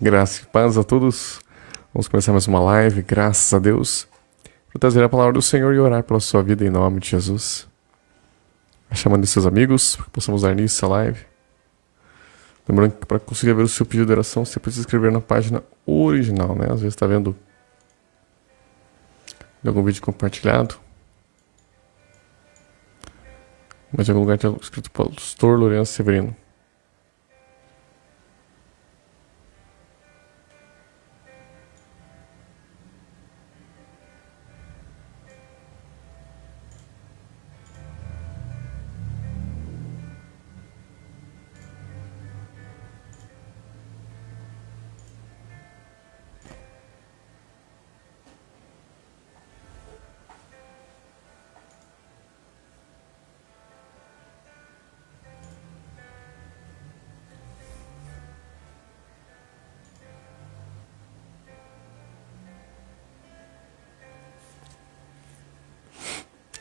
Graça e paz a todos. Vamos começar mais uma live, graças a Deus. Vou trazer a palavra do Senhor e orar pela sua vida em nome de Jesus. Chamando seus amigos, para que possamos dar início à live. Lembrando que para conseguir ver o seu pedido de oração, você precisa escrever na página original, né? Às vezes está vendo em algum vídeo compartilhado. Mas em algum lugar está escrito Pastor Lourenço Severino.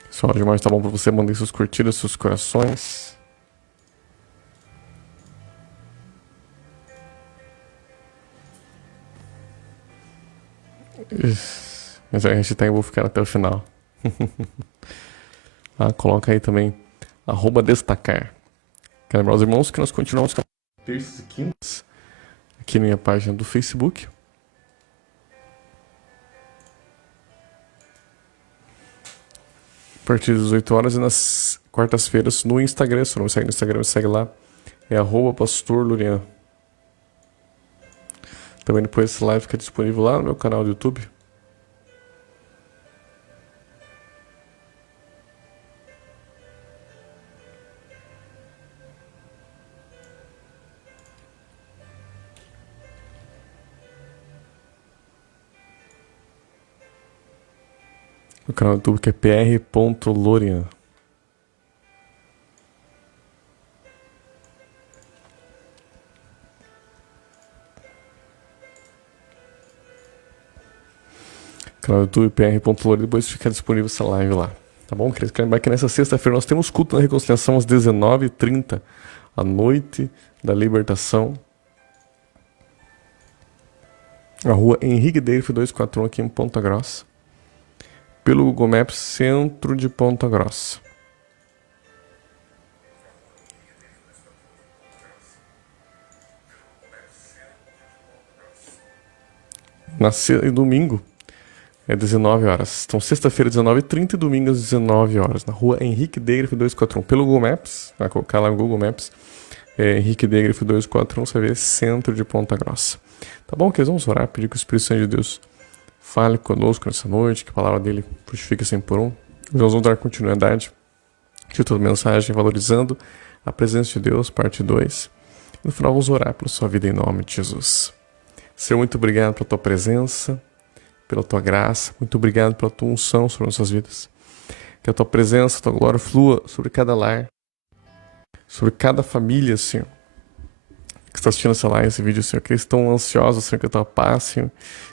Só demais, tá bom para você mandar suas curtidas, seus corações. Mas a hashtag eu vou ficar até o final. Coloca aí também @destacar. Quero lembrar aos irmãos que nós continuamos com terças e quintas aqui na minha página do Facebook. A partir das 18 horas e nas quartas-feiras no Instagram. Se não me segue no Instagram, me segue lá. É @Pastor Lurian. Também depois essa live fica disponível lá no meu canal do YouTube. No canal do YouTube que é pr.lorian. Canal do YouTube pr.lorian, depois fica disponível essa live lá. Tá bom, queridos? Quero lembrar que nessa sexta-feira nós temos culto na reconciliação às 19h30, a noite da libertação. A rua Henrique Deif 241 aqui em Ponta Grossa. Pelo Google Maps, centro de Ponta Grossa. E domingo é 19 horas. Então, sexta-feira, 19h30 e domingo às 19 horas. Na rua Henrique Deif 241. Pelo Google Maps, vai colocar lá no Google Maps, Henrique Deif 241, você vai ver centro de Ponta Grossa. Tá bom? Que eles vamos orar, pedir que o Espírito Santo de Deus fale conosco nessa noite, que a palavra dele frutifique sempre por um. Nós vamos dar continuidade de toda a mensagem, valorizando a presença de Deus, parte 2. No final, vamos orar pela sua vida em nome de Jesus. Senhor, muito obrigado pela tua presença, pela tua graça, muito obrigado pela tua unção sobre nossas vidas. Que a tua presença, a tua glória flua sobre cada lar, sobre cada família, Senhor, que está assistindo essa live, esse vídeo, Senhor, que eles estão ansiosos, Senhor, que a tua paz, Senhor,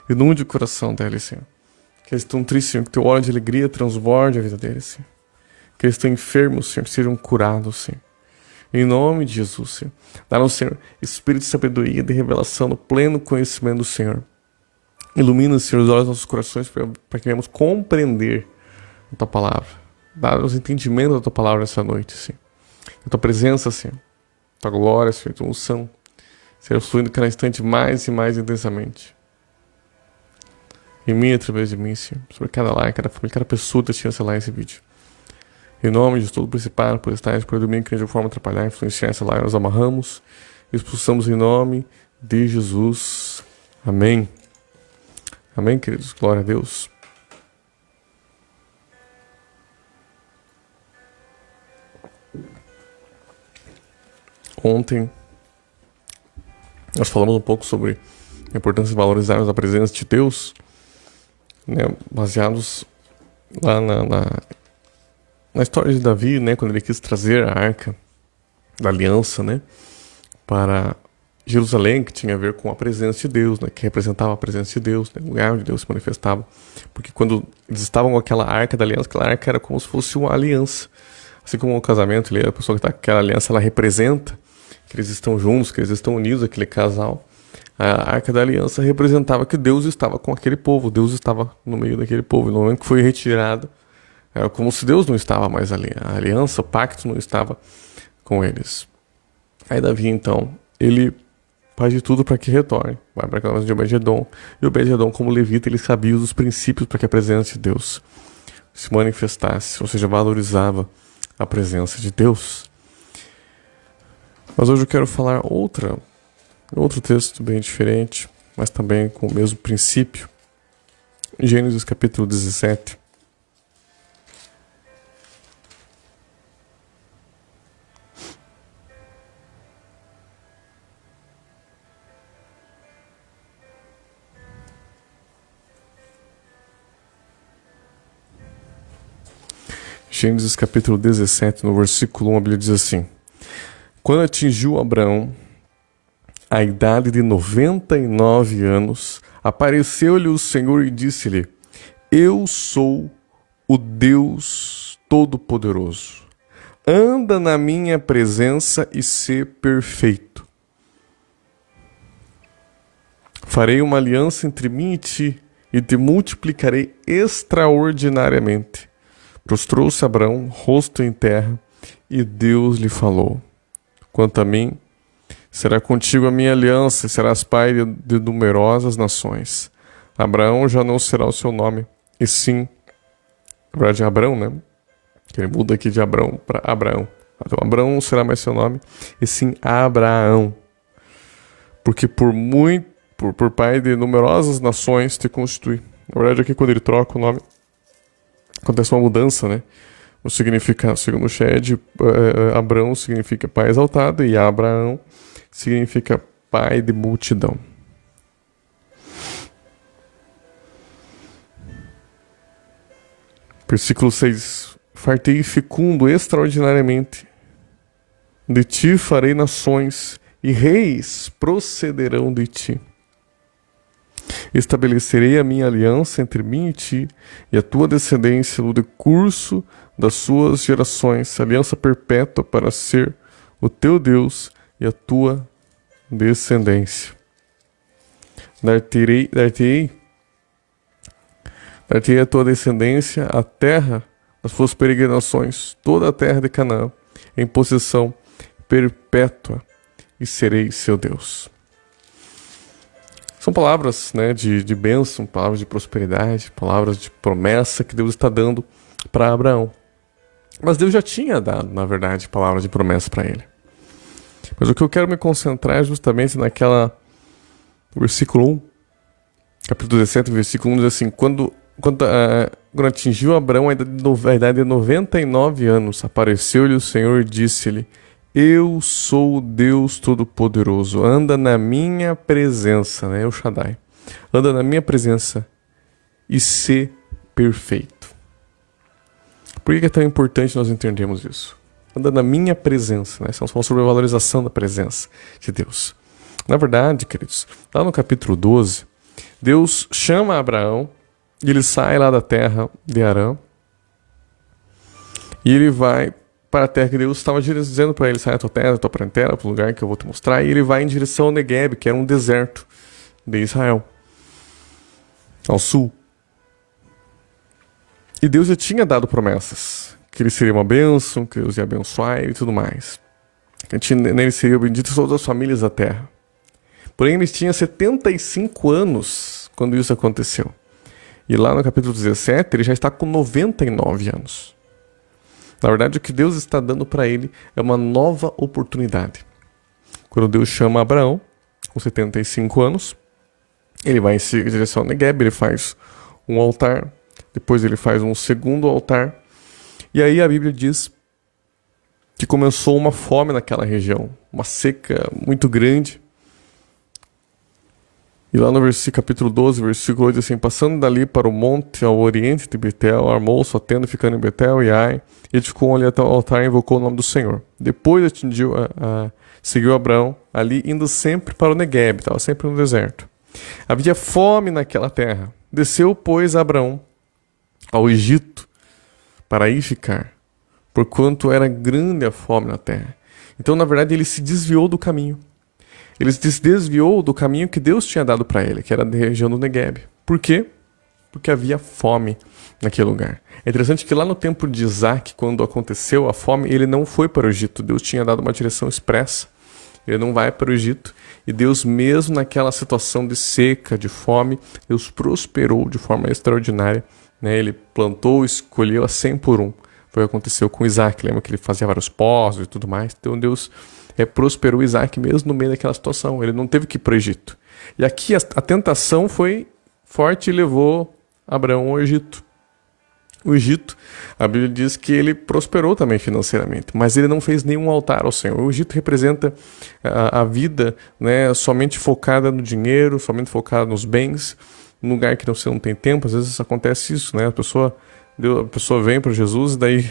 inunde o coração deles, Senhor. Que eles estão tristes, Senhor, que teu óleo de alegria transborde a vida deles, Senhor. Que eles estão enfermos, Senhor, que sejam curados, Senhor. Em nome de Jesus, Senhor. Dá-nos, Senhor, espírito de sabedoria, de revelação, no pleno conhecimento do Senhor. Ilumina, Senhor, os olhos dos nossos corações para que venhamos compreender a tua palavra. Dá-nos entendimento da tua palavra nessa noite, Senhor. A tua presença, Senhor. A tua glória, Senhor, a tua unção. Senhor, fluindo cada instante mais e mais intensamente. Em mim, através de mim, Senhor. Sobre cada lar, cada família, cada pessoa que está assistindo esse vídeo. Em nome de todo principado, por estar por domingo que de forma atrapalhar, influenciar essa live, nós amarramos e expulsamos em nome de Jesus. Amém. Amém, queridos. Glória a Deus. Ontem nós falamos um pouco sobre a importância de valorizarmos a presença de Deus, né, baseados lá na história de Davi, né, quando ele quis trazer a arca da aliança, né, para Jerusalém, que tinha a ver com a presença de Deus, né, que representava a presença de Deus, né, o lugar onde Deus se manifestava. Porque quando eles estavam com aquela arca da aliança, aquela arca era como se fosse uma aliança. Assim como o casamento, a pessoa que está com aquela aliança, ela representa que eles estão juntos, que eles estão unidos, aquele casal. A Arca da Aliança representava que Deus estava com aquele povo, Deus estava no meio daquele povo. E no momento que foi retirado, era como se Deus não estava mais ali. A aliança, o pacto não estava com eles. Aí Davi, então, ele faz de tudo para que retorne. Vai para a casa de Obed-edom. E Obed-edom, como levita, ele sabia os princípios para que a presença de Deus se manifestasse, ou seja, valorizava a presença de Deus. Mas hoje eu quero falar outro texto bem diferente, mas também com o mesmo princípio. Gênesis capítulo 17. Gênesis capítulo 17, no versículo 1, a Bíblia diz assim: Quando atingiu Abraão a idade de 99 anos, apareceu-lhe o Senhor e disse-lhe: Eu sou o Deus Todo-Poderoso. Anda na minha presença e sê perfeito. Farei uma aliança entre mim e ti, e te multiplicarei extraordinariamente. Prostrou-se Abraão, rosto em terra, e Deus lhe falou: Quanto a mim, será contigo a minha aliança, e serás pai de numerosas nações. Abraão já não será o seu nome, e sim, na verdade, Abrão, né? Que ele muda aqui de Abrão para Abraão. Então, Abraão não será mais seu nome, e sim Abraão. Porque por pai de numerosas nações te constitui. Na verdade, aqui quando ele troca o nome, acontece uma mudança, né? O significado, segundo o Shed, Abrão significa pai exaltado e Abraão significa pai de multidão. Versículo 6. Fartei fecundo extraordinariamente. De ti farei nações e reis procederão de ti. Estabelecerei a minha aliança entre mim e ti e a tua descendência no decurso das suas gerações, aliança perpétua para ser o teu Deus e a tua descendência. Dar-te-ei a tua descendência a terra das suas peregrinações, toda a terra de Canaã, em possessão perpétua, e serei seu Deus. São palavras, né, de bênção, palavras de prosperidade, palavras de promessa que Deus está dando para Abraão. Mas Deus já tinha dado, na verdade, palavras de promessa para ele. Mas o que eu quero me concentrar é justamente naquela versículo 1, capítulo 17, versículo 1, diz assim: Quando atingiu Abraão a idade de 99 anos, apareceu-lhe o Senhor e disse-lhe: Eu sou o Deus Todo-Poderoso, anda na minha presença, né, El Shaddai, anda na minha presença e sê perfeito. Por que é tão importante nós entendermos isso? Anda na minha presença, né? Estamos falando sobre a valorização da presença de Deus. Na verdade, queridos, lá no capítulo 12, Deus chama Abraão e ele sai lá da terra de Arã e ele vai para a terra que Deus estava dizendo para ele: sai da tua terra, da tua parentela, para o lugar que eu vou te mostrar. E ele vai em direção ao Negueb, que era um deserto de Israel, ao sul. E Deus já tinha dado promessas, que ele seria uma bênção, que Deus ia abençoar e tudo mais. Que nele seria bendito todas as famílias da terra. Porém, ele tinha 75 anos quando isso aconteceu. E lá no capítulo 17, ele já está com 99 anos. Na verdade, o que Deus está dando para ele é uma nova oportunidade. Quando Deus chama Abraão, com 75 anos, ele vai em direção ao Negueb, ele faz um altar, depois ele faz um segundo altar, e aí a Bíblia diz que começou uma fome naquela região, uma seca muito grande. E lá no capítulo 12, versículo 8, assim: Passando dali para o monte ao oriente de Betel, armou sua tenda ficando em Betel e Ai, edificou ali até o altar e invocou o nome do Senhor. Depois seguiu Abraão ali, indo sempre para o Negueb, estava sempre no deserto. Havia fome naquela terra. Desceu, pois, Abraão ao Egito para aí ficar, porquanto era grande a fome na terra. Então, na verdade, ele se desviou do caminho. Ele se desviou do caminho que Deus tinha dado para ele, que era da região do Negueb. Por quê? Porque havia fome naquele lugar. É interessante que lá no tempo de Isaac, quando aconteceu a fome, ele não foi para o Egito. Deus tinha dado uma direção expressa. Ele não vai para o Egito. E Deus, mesmo naquela situação de seca, de fome, Deus prosperou de forma extraordinária. Né? Ele plantou, escolheu a 100 por 1. Foi o que aconteceu com Isaac. Lembra que ele fazia vários poços e tudo mais? Então Deus prosperou Isaac mesmo no meio daquela situação. Ele não teve que ir para o Egito. E aqui a tentação foi forte e levou Abraão ao Egito. O Egito, a Bíblia diz que ele prosperou também financeiramente, mas ele não fez nenhum altar ao Senhor. O Egito representa a vida, né, somente focada no dinheiro, somente focada nos bens, num lugar que você não tem tempo. Às vezes acontece isso, né? A pessoa vem para Jesus e daí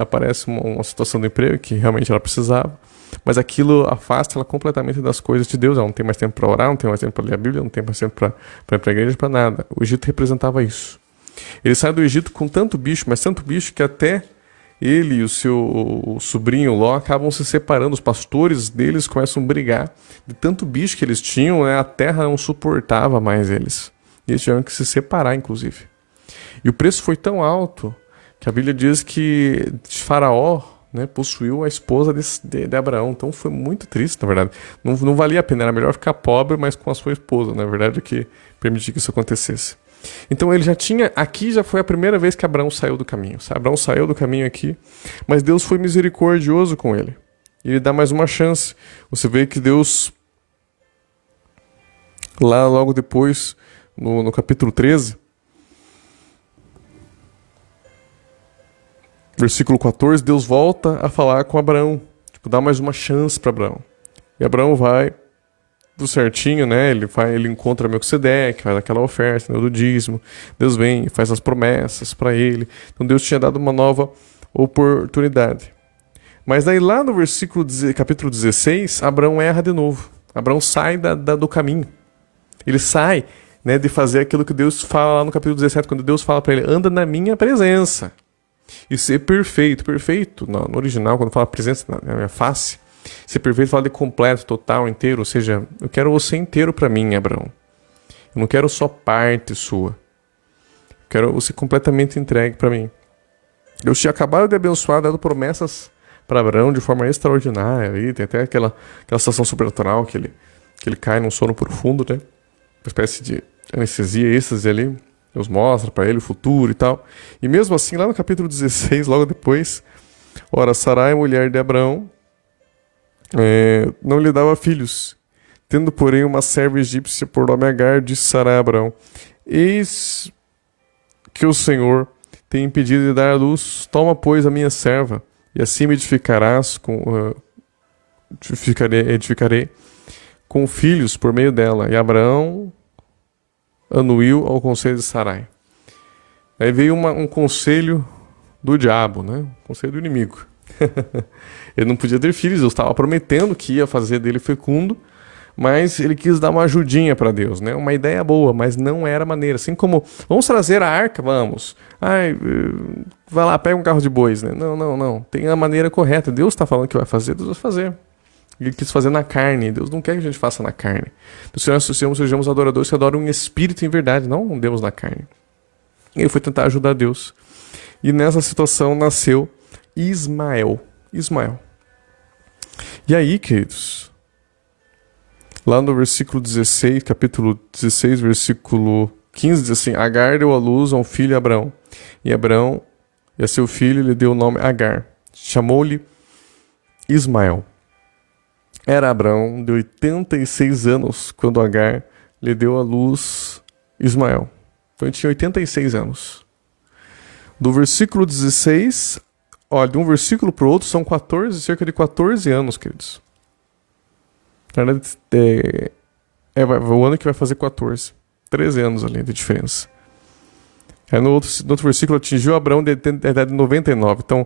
aparece uma situação de emprego que realmente ela precisava, mas aquilo afasta ela completamente das coisas de Deus. Ela não tem mais tempo para orar, não tem mais tempo para ler a Bíblia, não tem mais tempo para ir para a igreja, para nada. O Egito representava isso. Ele sai do Egito com tanto bicho, mas tanto bicho que até ele e o seu sobrinho Ló acabam se separando. Os pastores deles começam a brigar. De tanto bicho que eles tinham, né, a terra não suportava mais eles. E eles tiveram que se separar, inclusive. E o preço foi tão alto que a Bíblia diz que Faraó, né, possuiu a esposa de Abraão. Então foi muito triste, na verdade. Não valia a pena, era melhor ficar pobre, mas com a sua esposa, na verdade, do que permitir que isso acontecesse. Então ele aqui já foi a primeira vez que Abraão saiu do caminho. Abraão saiu do caminho aqui, mas Deus foi misericordioso com ele. E ele dá mais uma chance. Você vê que Deus, lá logo depois, no capítulo 13, versículo 14, Deus volta a falar com Abraão. Dá mais uma chance para Abraão. E Abraão vai tudo certinho, né? Ele encontra Melquisedeque, faz aquela oferta, né, do dízimo. Deus vem e faz as promessas para ele. Então Deus tinha dado uma nova oportunidade. Mas daí lá no capítulo 16, Abraão erra de novo. Abraão sai do caminho. Ele sai, né, de fazer aquilo que Deus fala lá no capítulo 17, quando Deus fala para ele: anda na minha presença e ser perfeito. Perfeito, no original, quando fala presença na minha face, ser perfeito fala de completo, total, inteiro. Ou seja, eu quero você inteiro para mim, Abraão. Eu não quero só parte sua. Eu quero você completamente entregue para mim. Deus tinha acabado de abençoar, dado promessas para Abraão de forma extraordinária. E tem até aquela situação sobrenatural que ele cai num sono profundo, né? Uma espécie de anestesia, êxtase ali. Deus mostra para ele o futuro e tal. E mesmo assim, lá no capítulo 16, logo depois, ora, Sarai, mulher de Abraão, não lhe dava filhos. Tendo, porém, uma serva egípcia por nome Agar, disse Sarai a Abraão: eis que o Senhor tem impedido de dar à luz. Toma, pois, a minha serva, e assim me edificarei com filhos por meio dela. E Abraão anuiu ao conselho de Sarai. Aí veio um conselho do diabo, né? Um conselho do inimigo. Ele não podia ter filhos, Deus estava prometendo que ia fazer dele fecundo, mas ele quis dar uma ajudinha para Deus, né? Uma ideia boa, mas não era maneira. Assim como, vamos trazer a arca? Vamos. Vai lá, pega um carro de bois, né? Não. Tem a maneira correta. Deus está falando que vai fazer, Deus vai fazer. Ele quis fazer na carne. Deus não quer que a gente faça na carne. Se nós sejamos adoradores que adoram um espírito em verdade, não um Deus na carne. Ele foi tentar ajudar Deus. E nessa situação nasceu Ismael. E aí, queridos, lá no versículo 16, capítulo 16, versículo 15, diz assim: Agar deu à luz a um filho a Abraão. E Abraão e a seu filho lhe deu o nome Agar. Chamou-lhe Ismael. Era Abraão de 86 anos quando Agar lhe deu à luz Ismael. Então ele tinha 86 anos. Do versículo 16, olha, de um versículo para o outro são cerca de 14 anos, queridos. Na verdade, o ano que vai fazer 14. 13 anos ali de diferença. Aí no outro versículo atingiu Abraão de idade de 99. Então,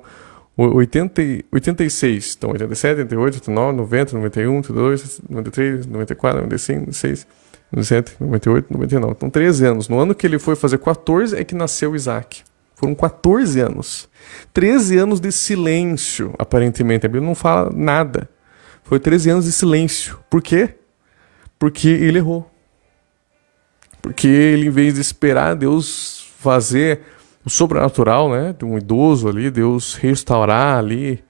86. Então, 87, 88, 89, 90, 91, 92, 93, 94, 95, 96, 97, 98, 99. Então, 13 anos. No ano que ele foi fazer 14 é que nasceu Isaac. Foram 14 anos. 13 anos de silêncio, aparentemente. A Bíblia não fala nada. Foi 13 anos de silêncio. Por quê? Porque ele errou. Porque ele, em vez de esperar Deus fazer o sobrenatural, né, de um idoso ali, Deus restaurar ali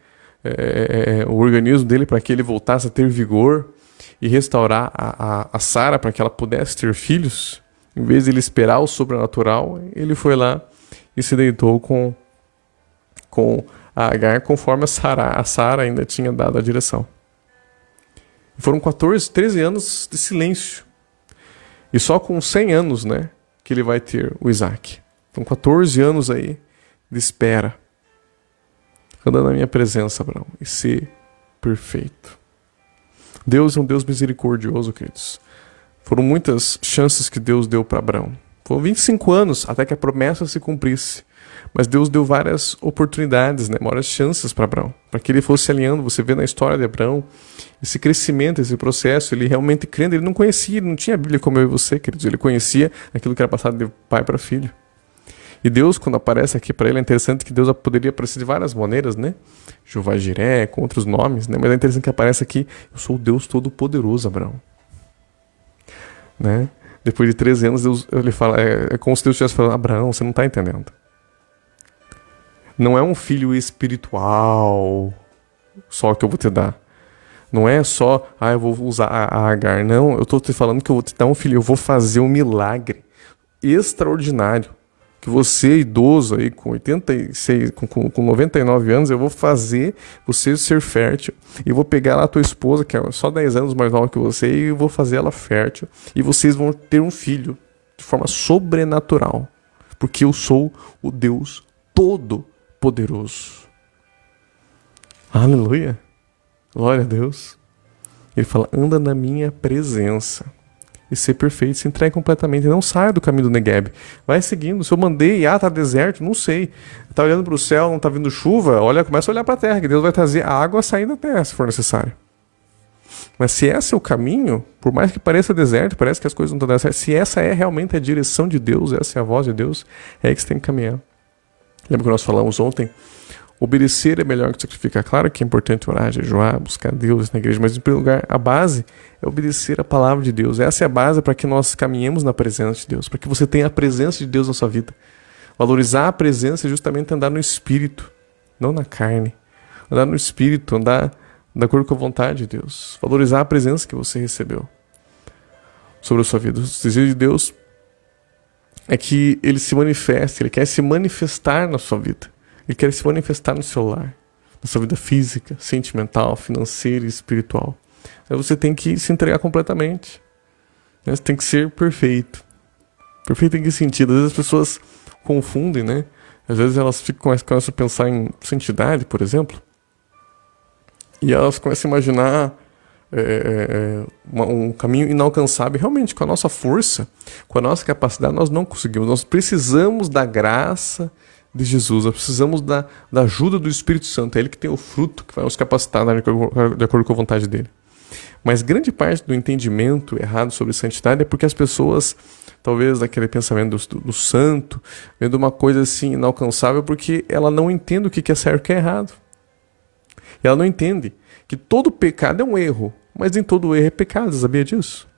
o organismo dele para que ele voltasse a ter vigor e restaurar a Sara para que ela pudesse ter filhos, em vez de ele esperar o sobrenatural, ele foi lá e se deitou com a Agar conforme a Sara ainda tinha dado a direção. Foram 13 anos de silêncio. E só com 100 anos, né, que ele vai ter o Isaac. Então 14 anos aí de espera. Anda na minha presença, Abraão, e ser perfeito. Deus é um Deus misericordioso, queridos. Foram muitas chances que Deus deu para Abraão. Foram 25 anos até que a promessa se cumprisse. Mas Deus deu várias oportunidades, né, várias chances para Abraão, para que ele fosse alinhando. Você vê na história de Abraão esse crescimento, esse processo, ele realmente crendo. Ele não conhecia, ele não tinha a Bíblia como eu e você, queridos. Ele conhecia aquilo que era passado de pai para filho. E Deus, quando aparece aqui para ele, é interessante que Deus poderia aparecer de várias maneiras, né? Jeová Jiré, com outros nomes, né? Mas é interessante que aparece aqui, eu sou o Deus Todo-Poderoso, Abraão. Né? Depois de 13 anos, Deus, ele fala, é como se Deus estivesse falando, Abraão, você não está entendendo. Não é um filho espiritual só que eu vou te dar. Não é só, eu vou usar a Agar. Não, eu estou te falando que eu vou te dar um filho, eu vou fazer um milagre extraordinário. Que você, idoso aí, com 86, com 99 anos, eu vou fazer você ser fértil. E vou pegar lá a tua esposa, que é só 10 anos mais nova que você, e eu vou fazer ela fértil. E vocês vão ter um filho de forma sobrenatural. Porque eu sou o Deus Todo-Poderoso. Aleluia. Glória a Deus. Ele fala, anda na minha presença. E ser perfeito, se entregue completamente. Não saia do caminho do Negueb. Vai seguindo. Se eu mandei, tá deserto, não sei. Tá olhando para o céu, não tá vindo chuva, começa a olhar para a terra, que Deus vai trazer a água saindo da terra, se for necessário. Mas se esse é o caminho, por mais que pareça deserto, parece que as coisas não estão dando certo, se essa é realmente a direção de Deus, essa é a voz de Deus, é aí que você tem que caminhar. Lembra que nós falamos ontem? Obedecer é melhor que sacrificar. Claro que é importante orar, jejuar, buscar Deus na igreja, mas em primeiro lugar, a base é obedecer a palavra de Deus. Essa é a base para que nós caminhemos na presença de Deus, para que você tenha a presença de Deus na sua vida. Valorizar a presença é justamente andar no Espírito, não na carne. Andar no Espírito, andar de acordo com a vontade de Deus. Valorizar a presença que você recebeu sobre a sua vida. O desejo de Deus é que Ele se manifeste, Ele quer se manifestar na sua vida. Ele quer se manifestar no seu lar, na sua vida física, sentimental, financeira e espiritual. Aí você tem que se entregar completamente. Você tem que ser perfeito. Perfeito em que sentido? Às vezes as pessoas confundem, né? Às vezes elas começam a pensar em santidade, por exemplo, e elas começam a imaginar um caminho inalcançável. Realmente, com a nossa força, com a nossa capacidade, nós não conseguimos. Nós precisamos da graça de Jesus, nós precisamos da ajuda do Espírito Santo. É Ele que tem o fruto que vai nos capacitar de acordo com a vontade dele. Mas grande parte do entendimento errado sobre santidade é porque as pessoas, talvez daquele pensamento do santo, vendo uma coisa assim inalcançável, porque ela não entende o que é certo e o que é errado. E ela não entende que todo pecado é um erro, mas nem todo erro é pecado. Você sabia disso?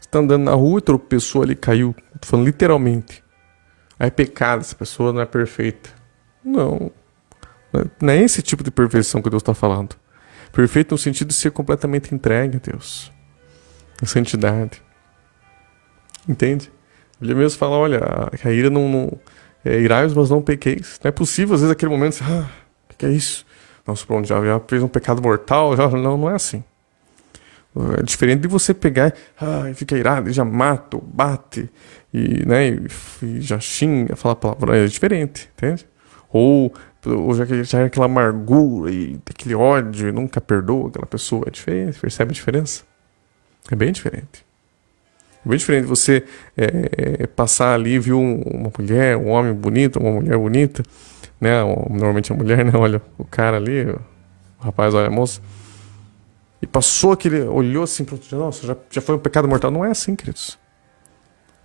Você está andando na rua e tropeçou ali, caiu, tô falando literalmente. Aí é pecado, essa pessoa não é perfeita. Não é esse tipo de perfeição que Deus está falando. Perfeito no sentido de ser completamente entregue a Deus. A santidade. Entende? Ele mesmo fala, olha, a ira não irais, mas não pequeis. Não é possível, às vezes, aquele momento, você, o que é isso? Nossa, pronto, já fez um pecado mortal? Não é assim. É diferente de você pegar e fica irado, e já mata, ou bate, e já xinga, fala palavrão. É diferente, entende? Ou já é aquela amargura e aquele ódio e nunca perdoa aquela pessoa. É diferente, percebe a diferença? É bem diferente. É bem diferente você passar ali e ver uma mulher, um homem bonito, uma mulher bonita, né? Normalmente a mulher, né? Olha o cara ali, o rapaz olha a moça, e passou olhou assim, nossa, já foi um pecado mortal. Não é assim, queridos.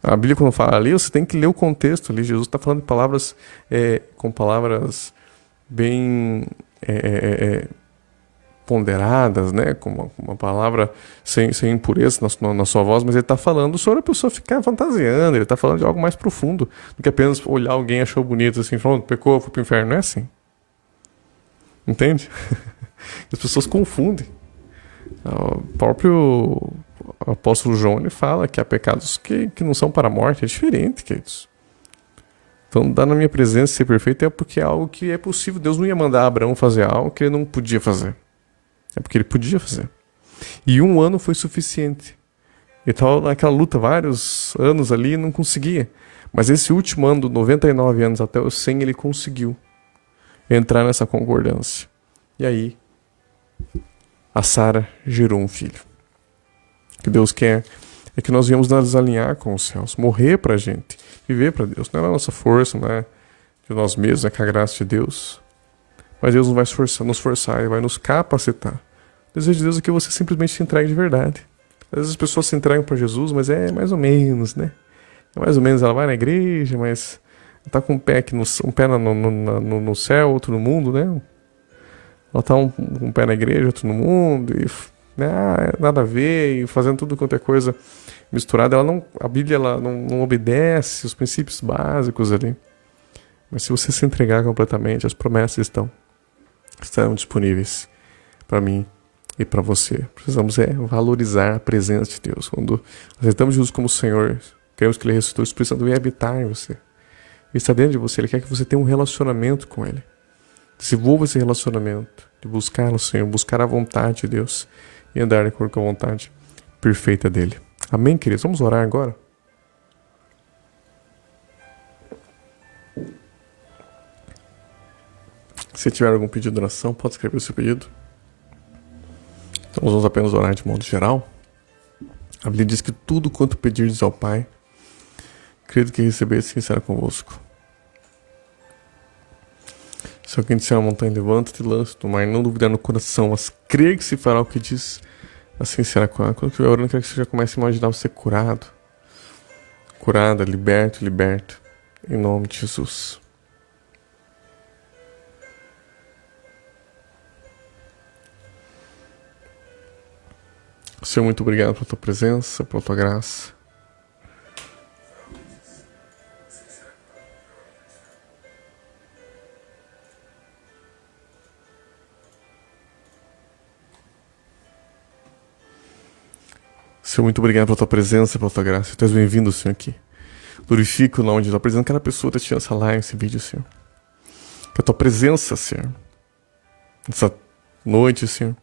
A Bíblia, quando fala ali, você tem que ler o contexto ali. Jesus está falando de palavras, com palavras bem ponderadas, né? Com uma palavra sem impureza na sua voz, mas ele está falando sobre a pessoa ficar fantasiando, ele está falando de algo mais profundo do que apenas olhar alguém e achou bonito, assim, falando, pecou, foi pro inferno. Não é assim. Entende? As pessoas confundem. O próprio apóstolo João, ele fala que há pecados que não são para a morte, é diferente, queridos. Então, dar na minha presença ser perfeito é porque é algo que é possível. Deus não ia mandar Abraão fazer algo que ele não podia fazer. É porque ele podia fazer. E 1 ano foi suficiente. Ele estava naquela luta vários anos ali e não conseguia. Mas esse último ano, 99 anos até os 100, ele conseguiu entrar nessa concordância. E aí, a Sara gerou um filho. O que Deus quer é que nós venhamos nos alinhar com os céus, morrer pra gente, viver pra Deus. Não é a nossa força, não é de nós mesmos, é com a graça de Deus. Mas Deus não vai nos forçar, Ele vai nos capacitar. O desejo de Deus é que você simplesmente se entregue de verdade. Às vezes as pessoas se entregam para Jesus, mas é mais ou menos, né? É mais ou menos, ela vai na igreja, mas tá com um pé aqui um pé no céu, outro no mundo, né? Ela tá um pé na igreja, outro no mundo, e né, nada a ver, e fazendo tudo quanto é coisa misturada. A Bíblia ela não obedece os princípios básicos ali. Mas se você se entregar completamente, as promessas estarão disponíveis para mim e para você. Precisamos valorizar a presença de Deus. Quando aceitamos Jesus como Senhor, queremos que Ele ressuscitou, o Espírito Santo vem habitar em você. Ele está dentro de você, Ele quer que você tenha um relacionamento com Ele. Desenvolva esse relacionamento de buscar o Senhor, buscar a vontade de Deus e andar de acordo com a vontade perfeita dEle. Amém, queridos? Vamos orar agora? Se tiver algum pedido de oração, pode escrever o seu pedido. Então, nós vamos apenas orar de modo geral. A Bíblia diz que tudo quanto pedirdes ao Pai, credo que recebesse, será convosco. Se alguém disser uma montanha, levanta-te e lança no mar, não duvidar no coração, mas crer que se fará o que diz, assim será. Quando eu estiver orando, quero que você já comece a imaginar você curado, curada, liberto, em nome de Jesus. Senhor, muito obrigado pela tua presença, pela tua graça. Senhor, muito obrigado pela tua presença, pela tua graça. Tu és bem-vindo, Senhor, aqui. Glorifico o nome de Deus, apresentando cada pessoa que está assistindo essa live, esse vídeo, Senhor. Que a tua presença, Senhor, nessa noite, Senhor,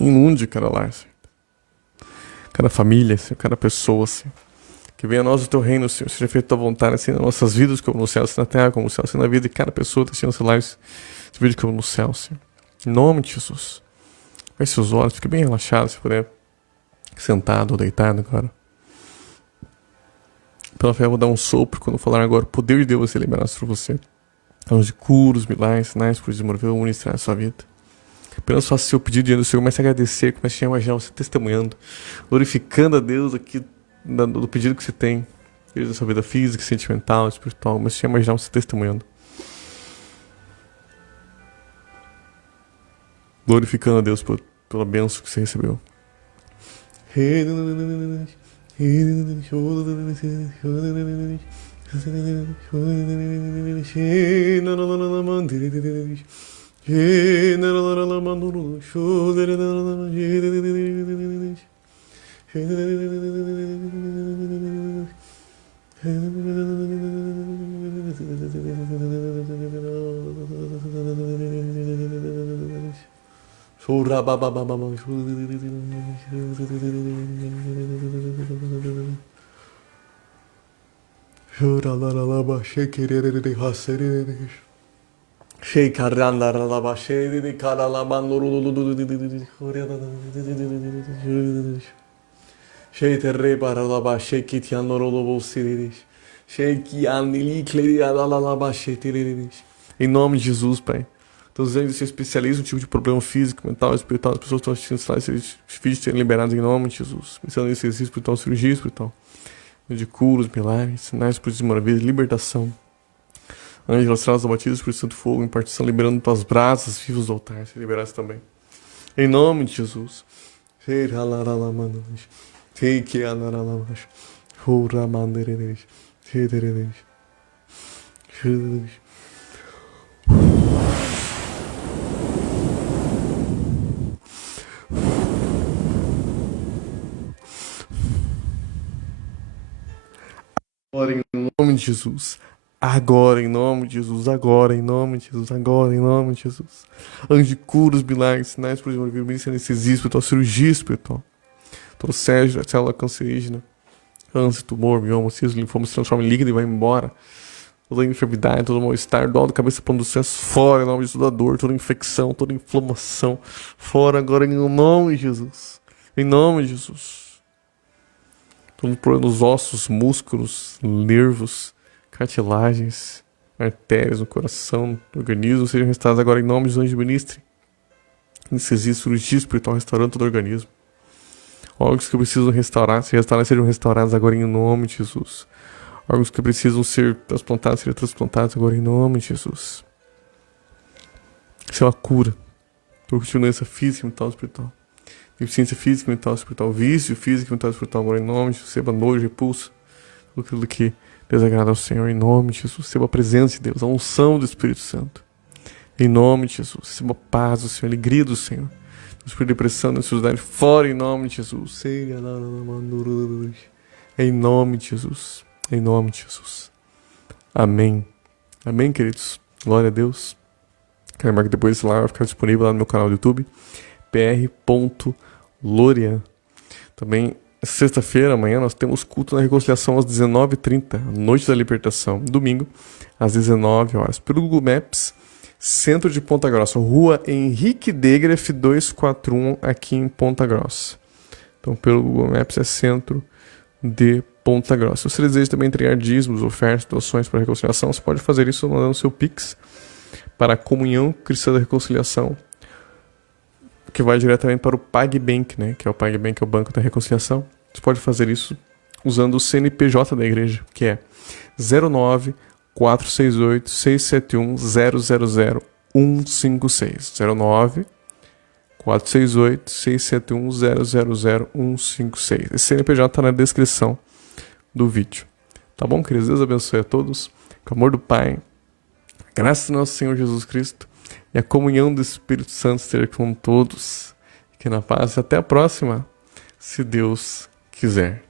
inunde cada lar, Senhor. Cada família, Senhor, cada pessoa, Senhor. Que venha a nós o teu reino, Senhor. Seja feita a tua vontade, assim, nas nossas vidas, como no céu, assim na terra, como no céu, assim na vida de cada pessoa que está assistindo essa live, esse vídeo como no céu, Senhor. Em nome de Jesus. Feche seus olhos, fique bem relaxado, se puder. Sentado ou deitado agora. Pela fé eu vou dar um sopro quando falar agora. O poder de Deus vai ser liberado sobre você. Anos de curos, milagres, sinais, por desenvolver, eu vou ministrar a sua vida. Apenas faça seu pedido diante do Senhor, comece a agradecer, comece a imaginar você testemunhando, glorificando a Deus aqui do pedido que você tem, seja na sua vida física, sentimental, espiritual, comece a imaginar você testemunhando. Glorificando a Deus pela bênção que você recebeu. Em nome de Jesus, Pai. Todos eles se especializam em um tipo de problema físico, mental, espiritual. As pessoas que estão assistindo esses vídeos serem liberados em nome de Jesus. Pensando em exercício espiritual, cirurgia espiritual. De curos, milagres, sinais por maravilhas, libertação. Anjos, estradas abatidos por Santo Fogo, impartição, liberando tuas brasas vivos do altar. Se liberasse também. Em nome de Jesus. Agora em nome de Jesus. Agora em nome de Jesus. Agora em nome de Jesus. Agora em nome de Jesus. Anjo de curas, milagres, sinais, por exemplo, violência, anestesia espiritual, cirurgia espiritual. Todo Sérgio, a célula cancerígena, câncer, tumor, mioma, cisto, linfoma se transforma em líquido e vai embora. Toda enfermidade, todo mal-estar, dó da cabeça, plano do sucesso, fora em nome de toda dor, toda infecção, toda inflamação, fora agora em nome de Jesus. Em nome de Jesus. Todo problema nos ossos, músculos, nervos, cartilagens, artérias no coração, no organismo, sejam restaurados agora em nome de Jesus, ministre. Anestesia, cirurgia espiritual, restaurando todo o organismo. Órgãos que precisam restaurar, sejam restaurados agora em nome de Jesus. Órgãos que precisam ser transplantados, sejam transplantados agora em nome de Jesus. Isso é uma cura. Por continuância física, mental e espiritual. Deficiência física, mental e espiritual. Vício físico, mental e espiritual. Agora em nome de Jesus. Receba nojo, repulso. Tudo aquilo que desagrada ao Senhor. Em nome de Jesus. Receba a presença de Deus. A unção do Espírito Santo. Em nome de Jesus. Receba a paz do Senhor. A alegria do Senhor. Espírito de depressão, ansiedade, fora em nome de Jesus. Em nome de Jesus. Em nome de Jesus. Amém. Amém, queridos. Glória a Deus. Quero lembrar que depois esse live vai ficar disponível lá no meu canal do YouTube. pr.lorian. Também, sexta-feira, amanhã, nós temos culto na reconciliação às 19h30. Noite da Libertação. Domingo, às 19 horas. Pelo Google Maps, Centro de Ponta Grossa, Rua Henrique Degref 241, aqui em Ponta Grossa. Então, pelo Google Maps é Centro de Ponta Grossa. Se você deseja também entregar dízimos, ofertas, doações para a reconciliação, você pode fazer isso mandando seu Pix para a Comunhão Cristã da Reconciliação, que vai diretamente para o PagBank, né? Que é o PagBank, é o Banco da Reconciliação. Você pode fazer isso usando o CNPJ da igreja, que é 09 468 671 000 156. 09 468 671 000 156. Esse CNPJ está na descrição do vídeo. Tá bom, queridos? Deus abençoe a todos. Com o amor do Pai, a graça do nosso Senhor Jesus Cristo e a comunhão do Espírito Santo esteja com todos. Que na paz. Até a próxima, se Deus quiser.